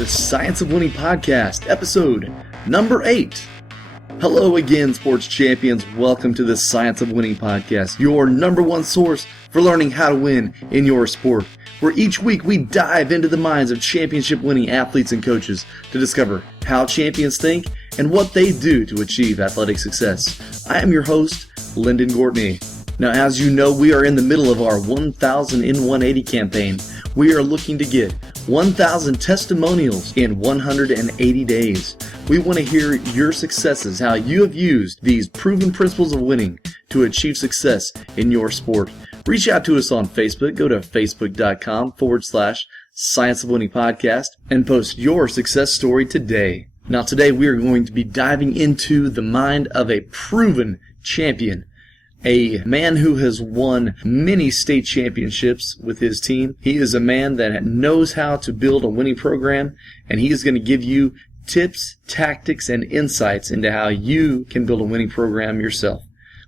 the Science of Winning podcast, episode number 8. Hello again, sports champions. Welcome to the Science of Winning podcast, your number one source for learning how to win in your sport, where each week we dive into the minds of championship winning athletes and coaches to discover how champions think and what they do to achieve athletic success. I am your host, Lyndon Gortney. Now, as you know, we are in the middle of our 1,000 in 180 campaign. We are looking to get 1,000 testimonials in 180 days. We want to hear your successes, how you have used these proven principles of winning to achieve success in your sport. Reach out to us on Facebook. Go to facebook.com/Science of Winning podcast and post your success story today. Now, today we are going to be diving into the mind of a proven champion. A man who has won many state championships with his team. He is a man that knows how to build a winning program, and he is going to give you tips, tactics, and insights into how you can build a winning program yourself.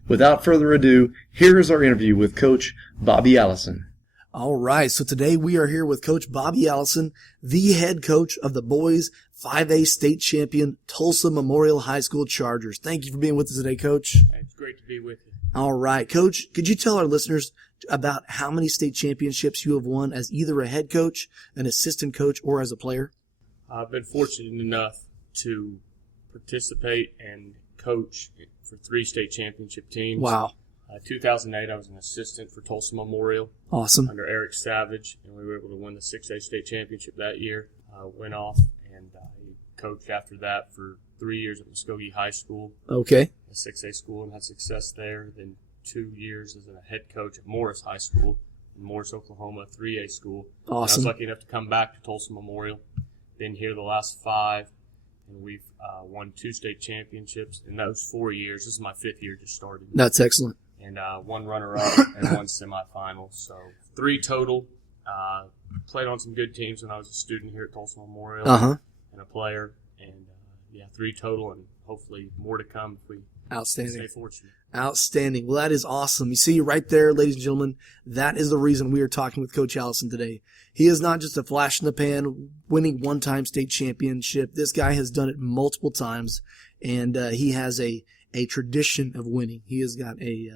Without further ado, here is our interview with Coach Bobby Allison. All right, so today we are here with Coach Bobby Allison, the head coach of the boys 5A state champion Tulsa Memorial High School Chargers. Thank you for being with us today, Coach. It's great to be with you. All right, Coach, could you tell our listeners about how many state championships you have won as either a head coach, an assistant coach, or as a player? I've been fortunate enough to participate and coach for 3 state championship teams. Wow. 2008, I was an assistant for Tulsa Memorial. Awesome. Under Eric Savage, and we were able to win the 6A state championship that year. Went off and coached after that for 3 years at Muskogee High School. Okay. A 6A school, and had success there. Then 2 years as a head coach at Morris High School in Morris, Oklahoma, 3A school. Awesome. And I was lucky enough to come back to Tulsa Memorial. Been here the last 5, and we've won 2 state championships in those 4 years. This is my 5th year just starting. That's excellent. And 1 runner-up and 1 semifinal. So 3 total. Played on some good teams when I was a student here at Tulsa Memorial and a player. And 3 total, and hopefully more to come if we stay fortunate. Outstanding. Well, that is awesome. You see right there, ladies and gentlemen, that is the reason we are talking with Coach Allison today. He is not just a flash in the pan, winning one-time state championship. This guy has done it multiple times, and he has a tradition of winning. He has got a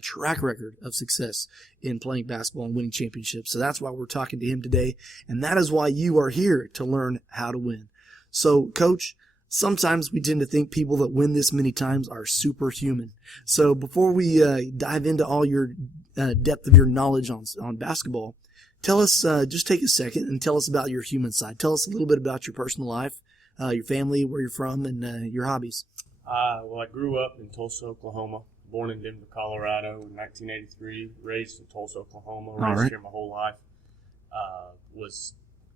track record of success in playing basketball and winning championships. So that's why we're talking to him today, and that is why you are here to learn how to win. So, Coach, sometimes we tend to think people that win this many times are superhuman. So before we dive into all your depth of your knowledge on basketball, tell us, just take a second and tell us about your human side. Tell us a little bit about your personal life, your family, where you're from, and your hobbies. Well, I grew up in Tulsa, Oklahoma, born in Denver, Colorado in 1983, raised in Tulsa, Oklahoma, raised here my whole life.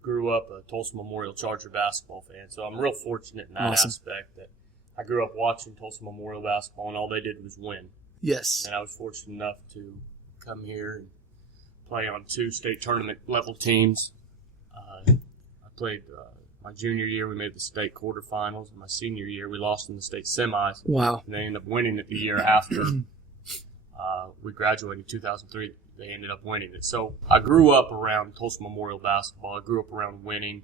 Grew up a Tulsa Memorial Charger basketball fan, so I'm real fortunate in that aspect that I grew up watching Tulsa Memorial basketball, and all they did was win. Yes. And I was fortunate enough to come here and play on 2 state tournament level teams. I played my junior year, we made the state quarterfinals, and my senior year, we lost in the state semis. Wow. And they ended up winning it the year after we graduated in 2003. They ended up winning it. So I grew up around Tulsa Memorial basketball. I grew up around winning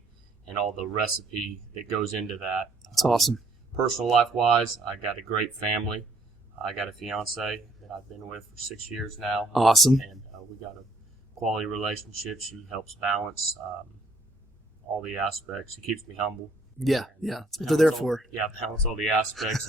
and all the recipe that goes into that. That's awesome. Personal life-wise, I got a great family. I got a fiance that I've been with for 6 years now. Awesome. And we got a quality relationship. She helps balance all the aspects. She keeps me humble. Yeah. That's what they're there for. Yeah, balance all the aspects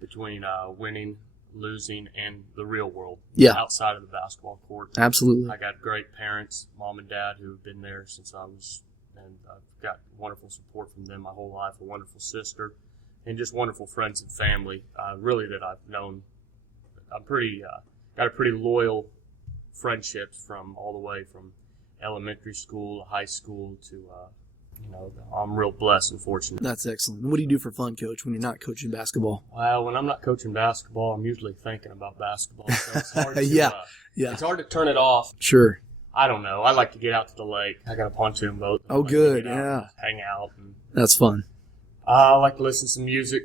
between winning, losing, and the real world outside of the basketball court. Absolutely. I got great parents, mom and dad, who have been there since I was, and I've got wonderful support from them my whole life, a wonderful sister, and just wonderful friends and family, really, that I've known. I'm got a pretty loyal friendships from all the way from elementary school, high school to, I'm real blessed and fortunate. That's excellent. What do you do for fun, Coach, when you're not coaching basketball? Well, when I'm not coaching basketball, I'm usually thinking about basketball. So it's hard to, It's hard to turn it off. Sure. I don't know. I like to get out to the lake. I got a pontoon boat. Oh, good. Yeah. Hang out. That's fun. I like to listen to some music.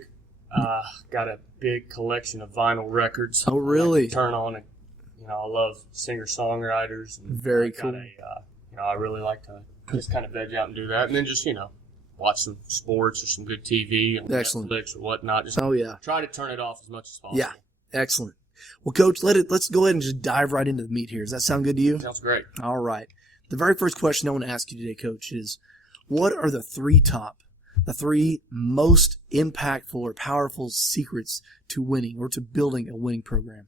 Got a big collection of vinyl records. Oh, really? I like to turn on and, I love singer-songwriters. And very cool. I really like to just kind of veg out and do that. And then just, watch some sports or some good TV on Excellent. Netflix or whatnot. Just try to turn it off as much as possible. Yeah, excellent. Well, Coach, let's go ahead and just dive right into the meat here. Does that sound good to you? Sounds great. All right. The very first question I want to ask you today, Coach, is what are the three most impactful or powerful secrets to winning or to building a winning program?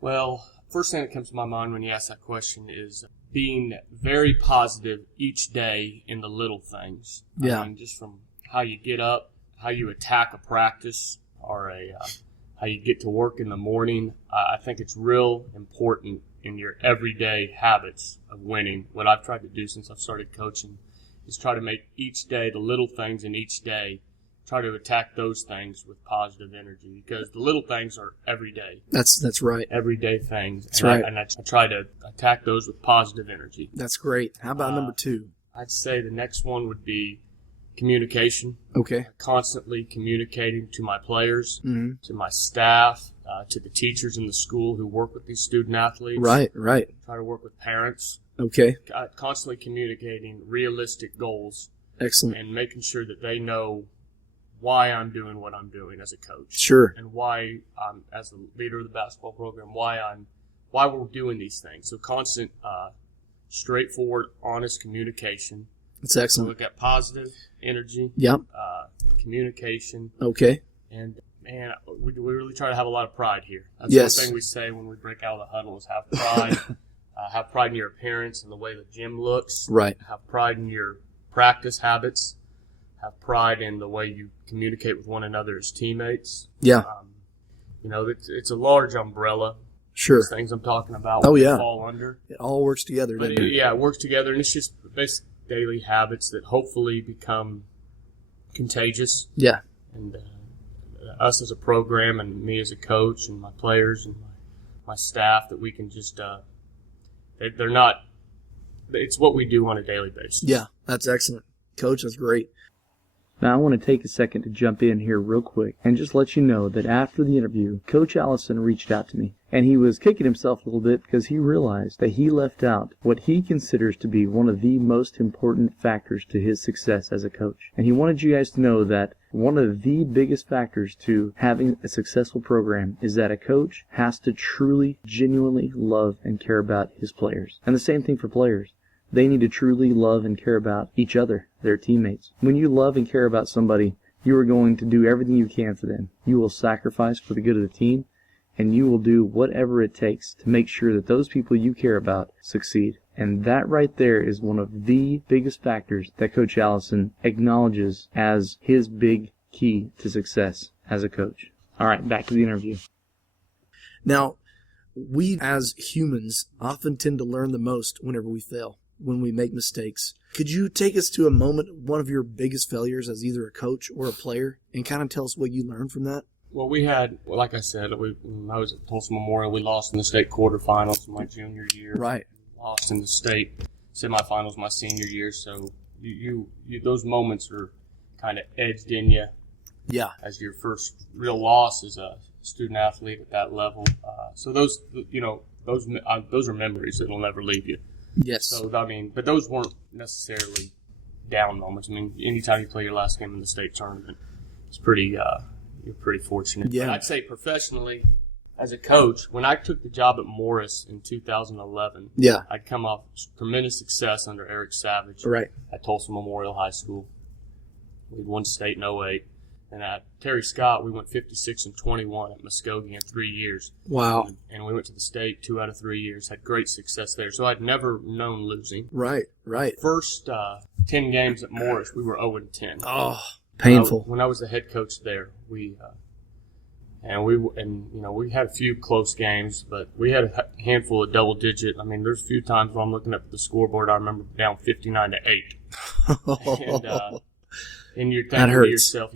Well, first thing that comes to my mind when you ask that question is being very positive each day in the little things. Yeah. I mean, just from how you get up, how you attack a practice, or how you get to work in the morning. I think it's real important in your everyday habits of winning. What I've tried to do since I've started coaching is try to make each day, the little things in each day, try to attack those things with positive energy, because the little things are every day. That's right. Everyday things. That's right. I try to attack those with positive energy. That's great. How about number two? I'd say the next one would be communication. Okay. Constantly communicating to my players, Mm-hmm. to my staff, to the teachers in the school who work with these student athletes. Right. Try to work with parents. Okay. Constantly communicating realistic goals Excellent. and making sure that they know why I'm doing what I'm doing as a coach. Sure. And why I'm, as the leader of the basketball program, why we're doing these things. So constant, straightforward, honest communication. That's So excellent. we've got positive energy, Yep. communication, Okay. and man, we really try to have a lot of pride here. That's Yes. one thing we say when we break out of the huddle is have pride. Have pride in your appearance and the way the gym looks. Right. Have pride in your practice habits. Have pride in the way you communicate with one another as teammates. Yeah. It's a large umbrella. Sure. These things I'm talking about. Oh, they yeah. fall under. It all works together. But doesn't it? it works together, and it's just basic daily habits that hopefully become contagious. Yeah. And us as a program, and me as a coach, and my players, and my staff, that we can just they're not. It's what we do on a daily basis. Yeah. That's excellent. Coach, that's great. Now, I want to take a second to jump in here real quick and just let you know that after the interview, Coach Allison reached out to me, and he was kicking himself a little bit because he realized that he left out what he considers to be one of the most important factors to his success as a coach. And he wanted you guys to know that one of the biggest factors to having a successful program is that a coach has to truly, genuinely love and care about his players. And the same thing for players. They need to truly love and care about each other, their teammates. When you love and care about somebody, you are going to do everything you can for them. You will sacrifice for the good of the team, and you will do whatever it takes to make sure that those people you care about succeed. And that right there is one of the biggest factors that Coach Allison acknowledges as his big key to success as a coach. All right, back to the interview. Now, we as humans often tend to learn the most whenever we fail, when we make mistakes. Could you take us to a moment, one of your biggest failures as either a coach or a player, and kind of tell us what you learned from that? Well, we had, like I said, when I was at Tulsa Memorial, we lost in the state quarterfinals my junior year. Right. Lost in the state semifinals my senior year. So you those moments are kind of edged in you. Yeah. As your first real loss as a student athlete at that level. So those are memories that'll never leave you. Yes. So but those weren't necessarily down moments. I mean, anytime you play your last game in the state tournament, it's pretty. You're pretty fortunate. Yeah. But I'd say professionally, as a coach, when I took the job at Morris in 2011, Yeah. I'd come off tremendous success under Eric Savage Right. at Tulsa Memorial High School. We'd won state in 08. And at Terry Scott, we went 56-21 at Muskogee in 3 years. Wow. And we went to the state 2 out of 3 years, had great success there. So I'd never known losing. Right. Right. First 10 games at Morris, we were 0-10. Oh, painful. When I was the head coach there, we had a few close games, but we had a handful of double digit. I mean, there's a few times when I'm looking up at the scoreboard, I remember down 59-8. And you're thinking to yourself,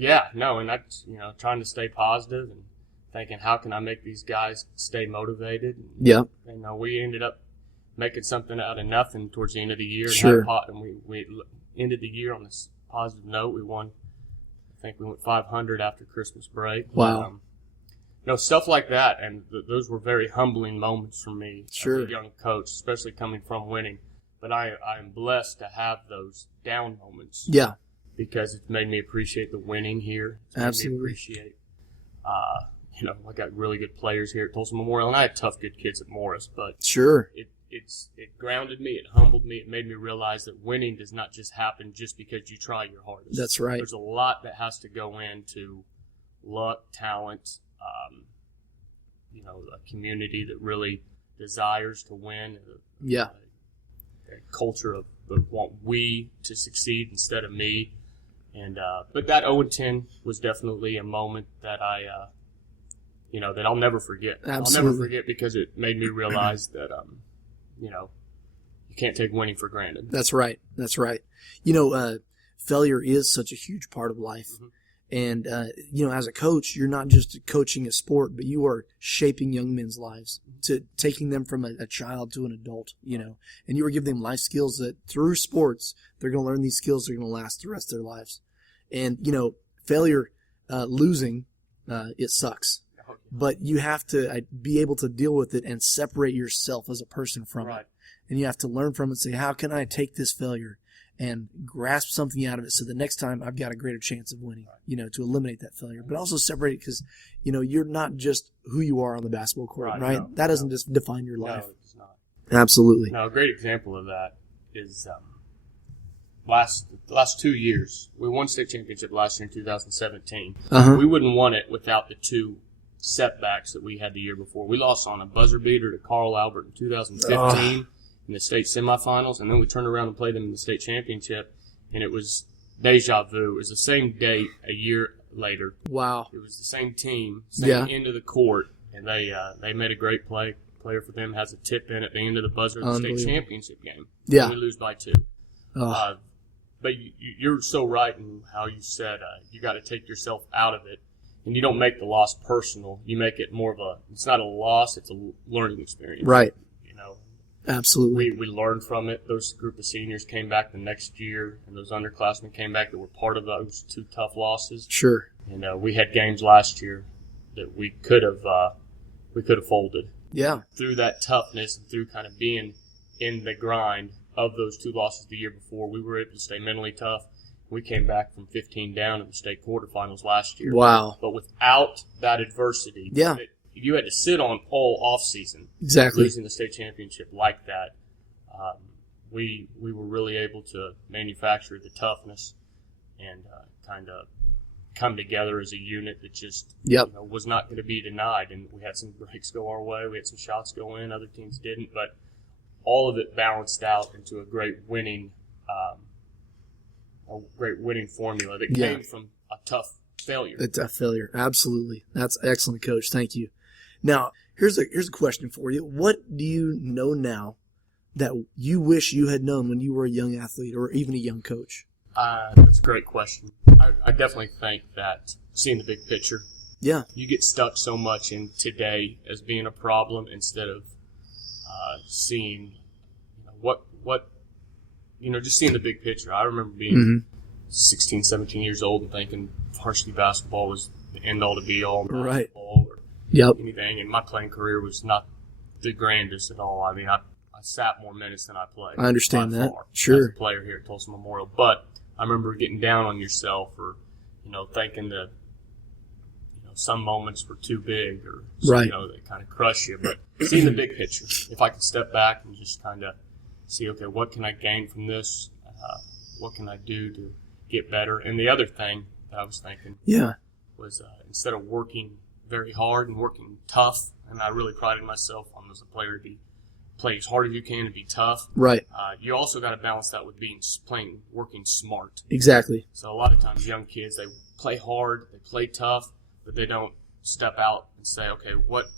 trying to stay positive and thinking, how can I make these guys stay motivated? Yeah. We ended up making something out of nothing towards the end of the year. Sure. And we ended the year on this positive note. We won. I think we went 500 after Christmas break. Wow. Stuff like that, and those were very humbling moments for me Sure. as a young coach, especially coming from winning. But I am blessed to have those down moments. Yeah. because it's made me appreciate the winning here. It's made Absolutely. me appreciate, I got really good players here at Tulsa Memorial, and I had tough, good kids at Morris, but Sure. it grounded me, it humbled me, it made me realize that winning does not just happen just because you try your hardest. That's right. There's a lot that has to go into luck, talent, a community that really desires to win. Yeah. A culture of want we to succeed instead of me. And but that 0-10 was definitely a moment that that I'll never forget. Absolutely. I'll never forget because it made me realize that you can't take winning for granted. That's right. That's right. Failure is such a huge part of life. Mm-hmm. And, as a coach, you're not just coaching a sport, but you are shaping young men's lives, to taking them from a child to an adult, and you are giving them life skills that through sports, they're going to learn these skills. They're going to last the rest of their lives. And, failure, losing, it sucks. But you have to be able to deal with it and separate yourself as a person from it. And you have to learn from it and say, how can I take this failure and grasp something out of it so the next time I've got a greater chance of winning, to eliminate that failure. But also separate it because, you're not just who you are on the basketball court, right? No, that doesn't just define your life. No, it's not. Absolutely. Now, a great example of that is the last 2 years. We won state championship last year in 2017. Uh-huh. We wouldn't won it without the two setbacks that we had the year before. We lost on a buzzer beater to Carl Albert in 2015 in the state semifinals, and then we turned around and played them in the state championship, and it was deja vu. It was the same date a year later. Wow. It was the same team, same end of the court, and they made a great play. Player for them has a tip in at the end of the buzzer of the state championship game. Yeah. And we lose by 2. Oh. But you're so right in how you said you got to take yourself out of it, and you don't make the loss personal. You make it more of it's not a loss, it's a learning experience. Right. Absolutely. We learned from it. Those group of seniors came back the next year, and those underclassmen came back that were part of those 2 tough losses. Sure. And we had games last year that we could have folded. Yeah. Through that toughness and through kind of being in the grind of those 2 losses the year before, we were able to stay mentally tough. We came back from 15 down in the state quarterfinals last year. Wow. But without that adversity, you had to sit on all offseason. Exactly. Losing the state championship like that, we were really able to manufacture the toughness and kind of come together as a unit that just was not going to be denied. And we had some breaks go our way. We had some shots go in. Other teams didn't. But all of it balanced out into a great winning formula that came from a tough failure. A tough failure. Absolutely. That's excellent, Coach. Thank you. Now, here's a question for you. What do you know now that you wish you had known when you were a young athlete or even a young coach? That's a great question. I definitely think that seeing the big picture. Yeah. You get stuck so much in today as being a problem instead of seeing just seeing the big picture. I remember being 16, 17 years old and thinking varsity basketball was the end-all to be-all. Right. Or Yep. anything, and my playing career was not the grandest at all. I mean, I sat more minutes than I played. I understand that. Far, sure. As a player here at Tulsa Memorial. But I remember getting down on yourself or, thinking that, some moments were too big or, right. They kind of crush you. But seeing the big picture, if I could step back and just kind of see, okay, what can I gain from this? What can I do to get better? And the other thing that I was thinking was instead of working very hard and working tough, and I really prided myself on as a player to play as hard as you can and be tough. Right. You also got to balance that with working smart. Exactly. So a lot of times young kids, they play hard, they play tough, but they don't step out and say, okay, what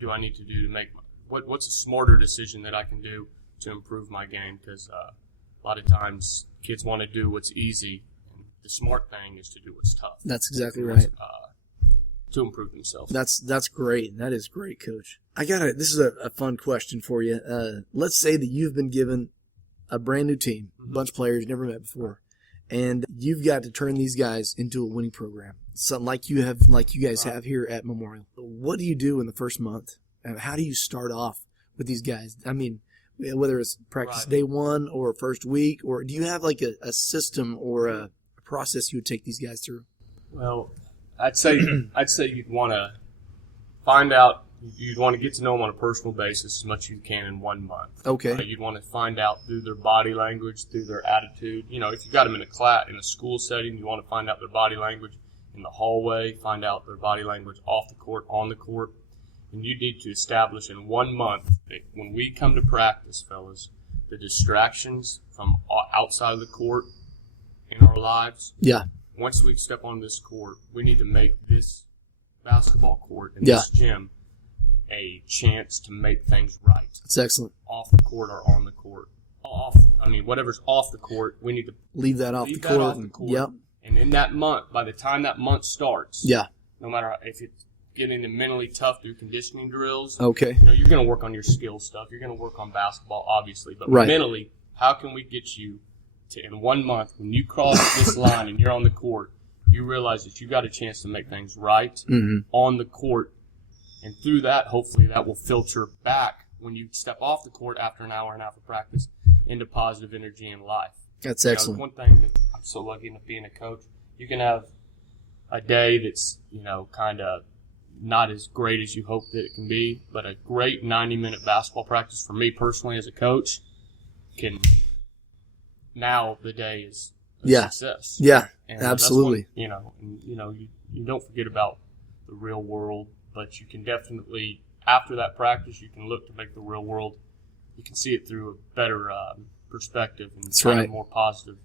do I need to do to make what's a smarter decision that I can do to improve my game? Because a lot of times kids want to do what's easy, and the smart thing is to do what's tough. That's exactly right. To improve themselves. That's great. That is great, Coach. This is a fun question for you. Let's say that you've been given a brand new team, a bunch of players you've never met before, and you've got to turn these guys into a winning program. Something like you guys have here at Memorial. What do you do in the first month? How do you start off with these guys? I mean, whether it's practice day 1 or first week, or do you have like a system or a process you would take these guys through? Well, I'd say you'd want to find out. You'd want to get to know them on a personal basis as much as you can in 1 month. Okay. You'd want to find out through their body language, through their attitude. If you got them in a school setting, you want to find out their body language in the hallway, find out their body language off the court, on the court. And you need to establish in 1 month that when we come to practice, fellas, the distractions from outside of the court in our lives. Yeah. Once we step on this court, we need to make this basketball court and this gym a chance to make things right. That's excellent. Off the court or on the court. Whatever's off the court, we need to leave that off the court. Yep. And in that month, by the time that month starts, no matter if it's getting them mentally tough through conditioning drills, okay, you're going to work on your skill stuff. You're going to work on basketball, obviously, but mentally, how can we get you to, in 1 month, when you cross this line and you're on the court, you realize that you got a chance to make things right on the court. And through that, hopefully, that will filter back when you step off the court after an hour and a half of practice into positive energy in life. That's excellent. One thing that I'm so lucky enough being a coach, you can have a day that's, kind of not as great as you hope that it can be, but a great 90-minute basketball practice for me personally as a coach now the day is a success. Yeah, and absolutely. You don't forget about the real world. But you can definitely, after that practice, you can look to make the real world, you can see it through a better perspective and more positive.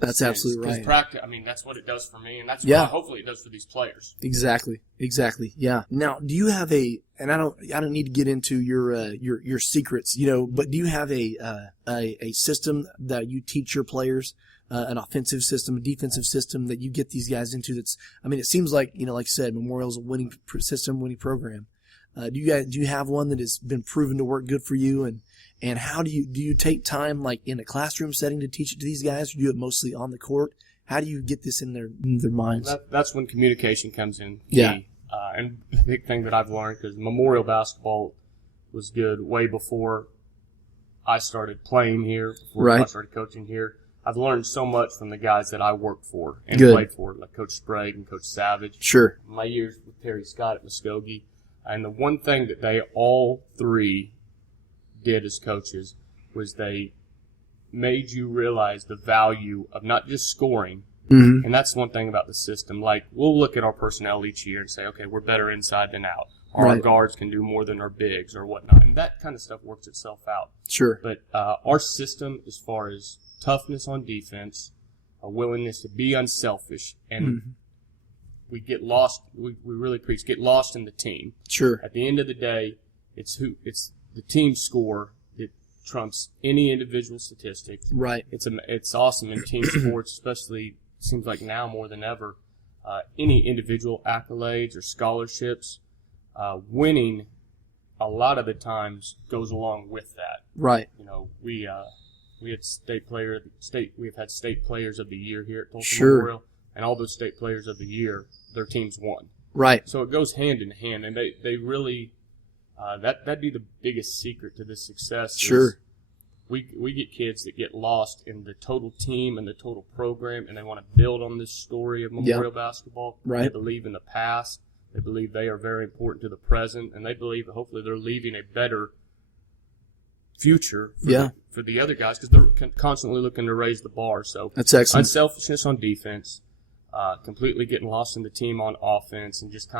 That's absolutely right. Practice, that's what it does for me, and that's what hopefully it does for these players. Exactly. Yeah. Now, do you have and I don't need to get into your secrets, but do you have a system that you teach your players? An offensive system, a defensive system that you get these guys into. It seems like, like I said, Memorial's a winning system, winning program. Do you have one that has been proven to work good for you? And how do you take time, like in a classroom setting, to teach it to these guys? Or do you do it mostly on the court? How do you get this in their minds? That's when communication comes in. Yeah. And the big thing that I've learned, because Memorial basketball was good way before I started playing here, before I started coaching here. I've learned so much from the guys that I worked for and played for, like Coach Sprague and Coach Savage. Sure. My years with Terry Scott at Muskogee. And the one thing that they all three did as coaches was they made you realize the value of not just scoring. Mm-hmm. And that's one thing about the system. Like, we'll look at our personnel each year and say, okay, we're better inside than out. Or our guards can do more than our bigs or whatnot. And that kind of stuff works itself out. Sure. But our system, as far as toughness on defense, a willingness to be unselfish, and we get lost. We really preach get lost in the team. Sure. At the end of the day, it's the team score that trumps any individual statistic. Right. It's awesome in team sports, especially seems like now more than ever. Any individual accolades or scholarships, winning a lot of the times goes along with that. Right. We had we've had state players of the year here at Tulsa Sure. Memorial, and all those state players of the year, their teams won. Right. So it goes hand in hand, and they really that'd be the biggest secret to this success. Sure. We get kids that get lost in the total team and the total program, and they want to build on this story of Memorial basketball. Right. They believe in the past. They believe they are very important to the present, and they believe that hopefully they're leaving a better future for the other guys, because they're constantly looking to raise the bar. So that's excellent. Unselfishness on defense, completely getting lost in the team on offense, and just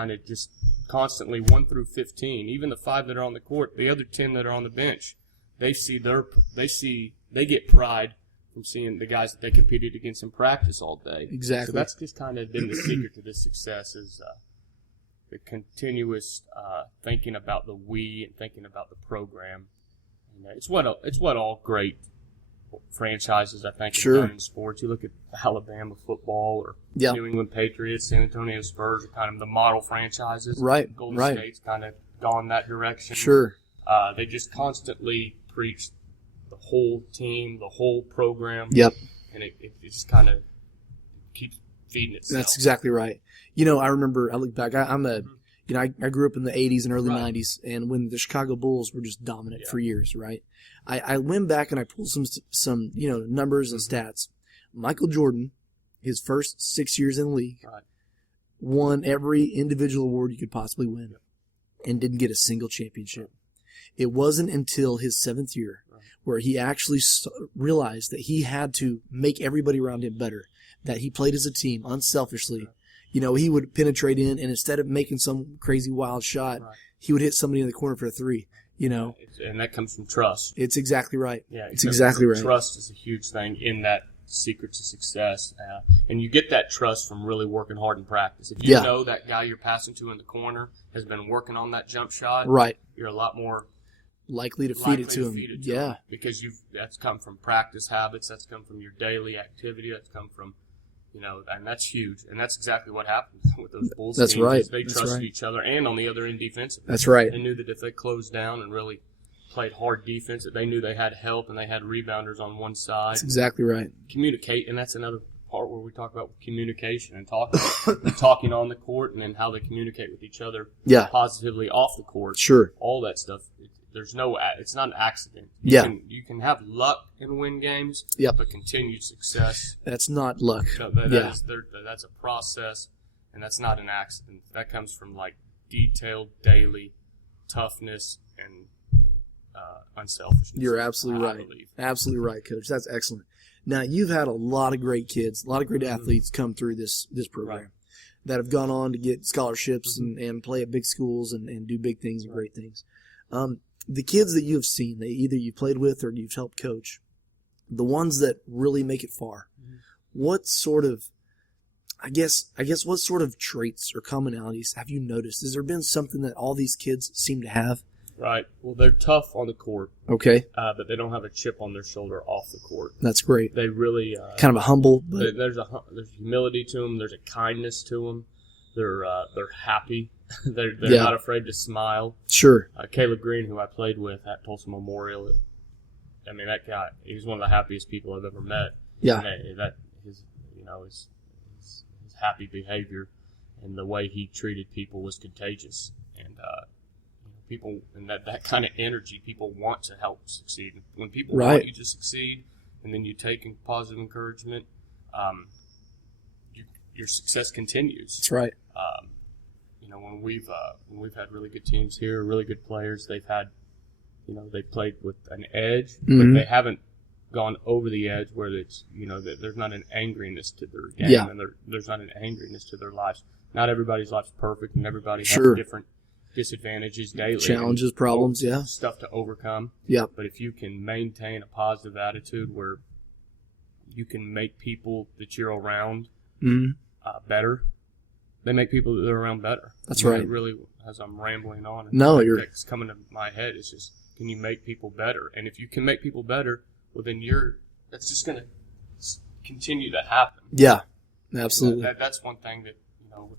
constantly 1 through 15. Even the 5 that are on the court, the other 10 that are on the bench, they get pride from seeing the guys that they competed against in practice all day. Exactly. So that's just kind of been the secret to this success is the continuous thinking about the we and thinking about the program. And it's what all great franchises, I think, have done in sports. You look at Alabama football or New England Patriots, San Antonio Spurs are kind of the model franchises. Right. Golden State's kind of gone that direction. Sure. They just constantly preach the whole team, the whole program. Yep. And it just kind of keeps feeding itself. That's exactly right. I remember, I look back, I grew up in the 80s and early 90s, and when the Chicago Bulls were just dominant for years, right? I went back and I pulled some numbers and stats. Michael Jordan his first 6 years in the league, Right. won every individual award you could possibly win, and didn't get a single championship. It wasn't until his 7th year where he actually realized that he had to make everybody around him better, that he played as a team unselfishly. You know, he would penetrate in, and instead of making some crazy wild shot, he would hit somebody in the corner for a 3, you know. And that comes from trust. It's exactly right. Yeah, it's exactly right. Trust is a huge thing in that secret to success. And you get that trust from really working hard in practice. If you know that guy you're passing to in the corner has been working on that jump shot, right, you're a lot more likely to feed it to him. Yeah. Because that's come from practice habits, that's come from your daily activity, that's come from, you know, and that's huge. And that's exactly what happened with those Bulls That's teams. right. They trusted each other, and on the other end defensively. That's right. They knew that if they closed down and really played hard defense, that they knew they had help and they had rebounders on one side. That's exactly right. Communicate, and that's another part where we talk about communication and talking on the court, and then how they communicate with each other positively off the court. Sure. All that stuff. It's not an accident. You can have luck and win games, but continued success. That's not luck. No, that's a process, and that's not an accident. That comes from like detailed daily toughness and unselfishness. You're absolutely right. Absolutely right, Coach. That's excellent. Now, you've had a lot of great kids, a lot of great athletes come through this program that have gone on to get scholarships and play at big schools and do big things and great things. The kids that you have seen, that either you played with or you've helped coach, the ones that really make it far, what sort of, I guess what sort of traits or commonalities have you noticed? Has there been something that all these kids seem to have? Right. Well, they're tough on the court. Okay. But they don't have a chip on their shoulder off the court. That's great. They really kind of a humble. But there's humility to them. There's a kindness to them. They're happy. they're not afraid to smile. Sure. Caleb Green, who I played with at Tulsa Memorial, I mean, that guy, he's one of the happiest people I've ever met. Yeah. And his happy behavior and the way he treated people was contagious. And people, and that kind of energy, people want to help succeed. When people want you to succeed, and then you take positive encouragement, your success continues. That's right. When we've had really good teams here, really good players, they've had, they've played with an edge, but they haven't gone over the edge where it's, that there's not an angriness to their game, and there's not an angriness to their lives. Not everybody's life's perfect, and everybody has different disadvantages daily. Challenges, problems, stuff to overcome. Yeah. But if you can maintain a positive attitude where you can make people that you're around better, they make people that they're around better. That's right. It really, as I'm rambling on, that's coming to my head. It's just, can you make people better? And if you can make people better, well, then that's just going to continue to happen. Yeah, absolutely. That's one thing that,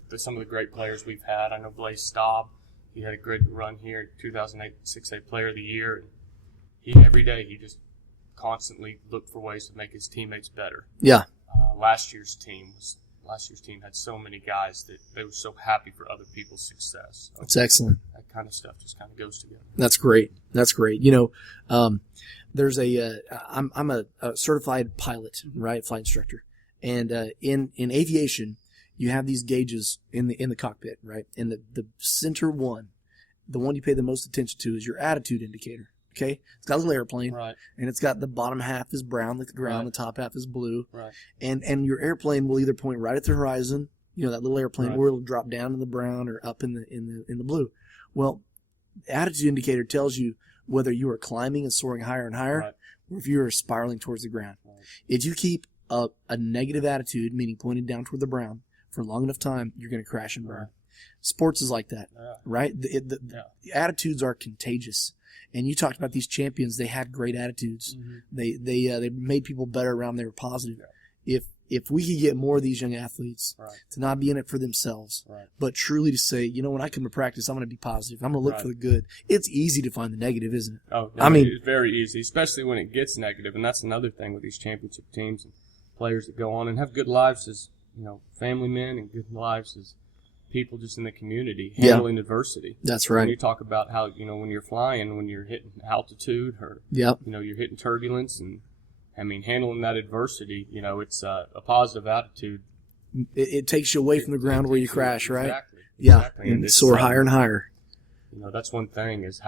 with some of the great players we've had. I know Blaze Staub, he had a great run here in 2008 6A Player of the Year. And every day he just constantly looked for ways to make his teammates better. Yeah. Last year's team had so many guys that they were so happy for other people's success. So that's excellent. That kind of stuff just kind of goes together. That's great. That's great. There's I'm a certified pilot, right? Flight instructor. And in aviation, you have these gauges in the cockpit, right? And the center one, the one you pay the most attention to, is your attitude indicator. Okay, it's got a little airplane, right? And it's got the bottom half is brown like the ground, the top half is blue, right? And your airplane will either point right at the horizon, that little airplane, or it'll drop down in the brown or up in the blue. Well, the attitude indicator tells you whether you are climbing and soaring higher and higher, or if you are spiraling towards the ground. Right. If you keep a negative attitude, meaning pointed down toward the brown, for a long enough time, you're going to crash and burn. Right. Sports is like that, right? The attitudes are contagious. And you talked about these champions; they had great attitudes. Mm-hmm. They made people better around. They were positive. Yeah. If we could get more of these young athletes to not be in it for themselves, but truly to say, when I come to practice, I'm going to be positive. I'm going to look for the good. It's easy to find the negative, isn't it? Oh, no, it's very easy, especially when it gets negative. And that's another thing with these championship teams and players that go on and have good lives as family men, and good lives as people just in the community handling adversity. That's right. When you talk about how when you're flying, when you're hitting altitude, or you're hitting turbulence, and I mean, handling that adversity, it's a positive attitude. It takes you away from the ground where you crash, right? Exactly. Yeah, Exactly. and soar higher and higher. That's one thing is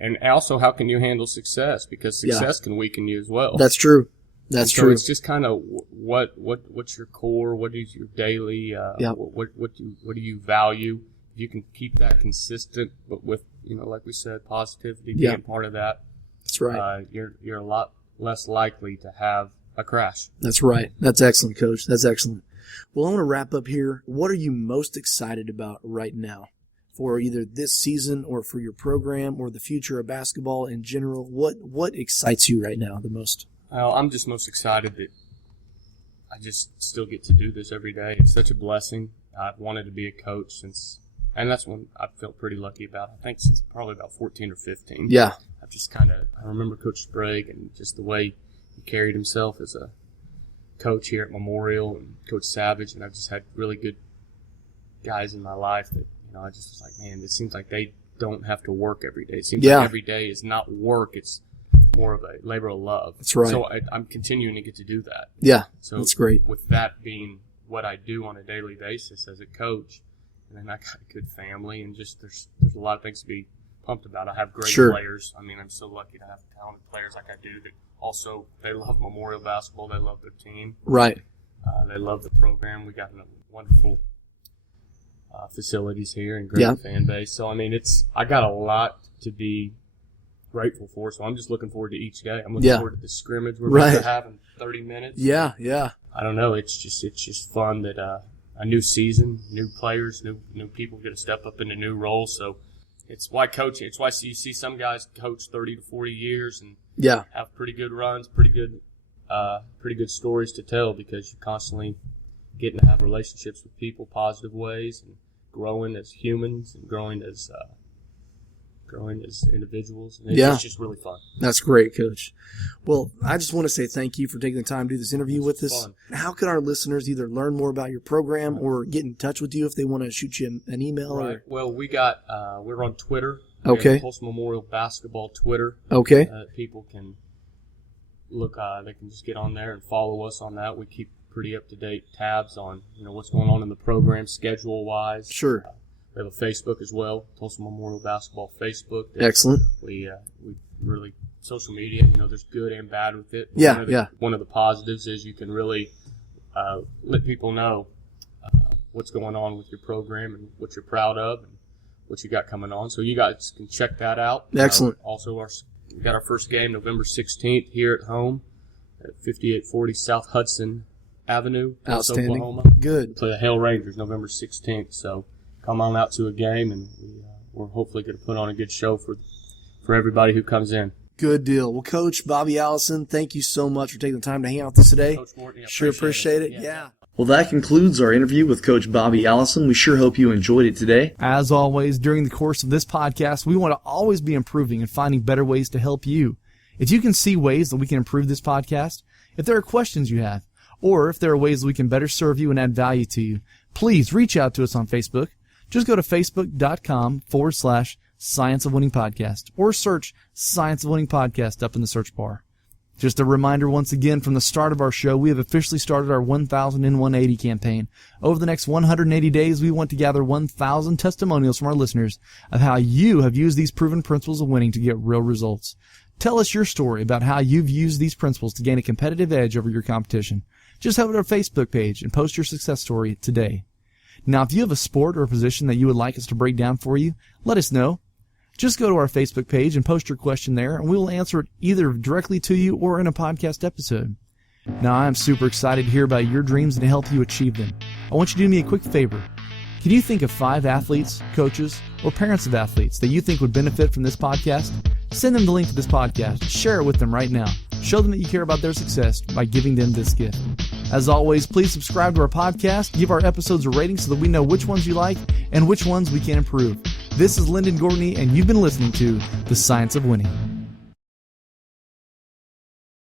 and also how can you handle success? Because success can weaken you as well. That's true. That's so true. It's just kind of what's your core? What is your daily? What do you value? If you can keep that consistent, but with like we said, positivity being part of that. That's right. You're a lot less likely to have a crash. That's right. That's excellent, Coach. That's excellent. Well, I want to wrap up here. What are you most excited about right now for either this season or for your program or the future of basketball in general? What excites you right now the most? Well, I'm just most excited that I just still get to do this every day. It's such a blessing. I've wanted to be a coach and that's one I felt pretty lucky about. I think since probably about 14 or 15. Yeah. I've just I remember Coach Sprague and just the way he carried himself as a coach here at Memorial and Coach Savage, and I've just had really good guys in my life that, I just was like, man, it seems like they don't have to work every day. It seems like every day is not work. It's more of a labor of love. That's right. So I'm continuing to get to do that. Yeah, so that's great. With that being what I do on a daily basis as a coach, and then I got a good family, and just there's a lot of things to be pumped about. I have great players. I mean, I'm so lucky to have talented players like I do that also they love Memorial basketball. They love their team. Right. They love the program. We got wonderful facilities here and great fan base. So, I mean, I got a lot to be grateful for. So I'm just looking forward to each day. I'm looking forward to the scrimmage we're going to have in 30 minutes. Yeah. I don't know. It's just fun that a new season, new players, new people get to step up into new roles. So it's why coaching. It's why you see some guys coach 30 to 40 years and have pretty good runs, pretty good stories to tell, because you're constantly getting to have relationships with people, positive ways, and growing as humans and growing as individuals. And it's just really fun. That's great, Coach. Well, I just want to say thank you for taking the time to do this interview with us. Fun. How can our listeners either learn more about your program or get in touch with you if they want to shoot you an email? Right. Well, we're on Twitter. Okay. Tulsa Memorial Basketball Twitter. Okay. People can look. They can just get on there and follow us on that. We keep pretty up-to-date tabs on what's going on in the program schedule-wise. Sure. We have a Facebook as well, Tulsa Memorial Basketball Facebook. Excellent. We really, social media, there's good and bad with it. One of the positives is you can really let people know what's going on with your program and what you're proud of and what you got coming on. So you guys can check that out. Excellent. Also, we got our first game November 16th here at home at 5840 South Hudson Avenue, Tulsa, Oklahoma. Good. We play the Hale Rangers November 16th. So come on out to a game, and we're hopefully going to put on a good show for everybody who comes in. Good deal. Well, Coach Bobby Allison, thank you so much for taking the time to hang out with us today. Coach Morton, sure appreciate it. Yeah. Well, that concludes our interview with Coach Bobby Allison. We sure hope you enjoyed it today. As always, during the course of this podcast, we want to always be improving and finding better ways to help you. If you can see ways that we can improve this podcast, if there are questions you have, or if there are ways that we can better serve you and add value to you, please reach out to us on Facebook. Just go to facebook.com/Science of Winning Podcast or search Science of Winning Podcast up in the search bar. Just a reminder once again, from the start of our show, we have officially started our 1,000 in 180 campaign. Over the next 180 days, we want to gather 1,000 testimonials from our listeners of how you have used these proven principles of winning to get real results. Tell us your story about how you've used these principles to gain a competitive edge over your competition. Just head to our Facebook page and post your success story today. Now, if you have a sport or a position that you would like us to break down for you, let us know. Just go to our Facebook page and post your question there, and we will answer it either directly to you or in a podcast episode. Now, I'm super excited to hear about your dreams and to help you achieve them. I want you to do me a quick favor. Can you think of 5 athletes, coaches, or parents of athletes that you think would benefit from this podcast? Send them the link to this podcast. Share it with them right now. Show them that you care about their success by giving them this gift. As always, please subscribe to our podcast, give our episodes a rating so that we know which ones you like and which ones we can improve. This is Lyndon Gortney, and you've been listening to The Science of Winning.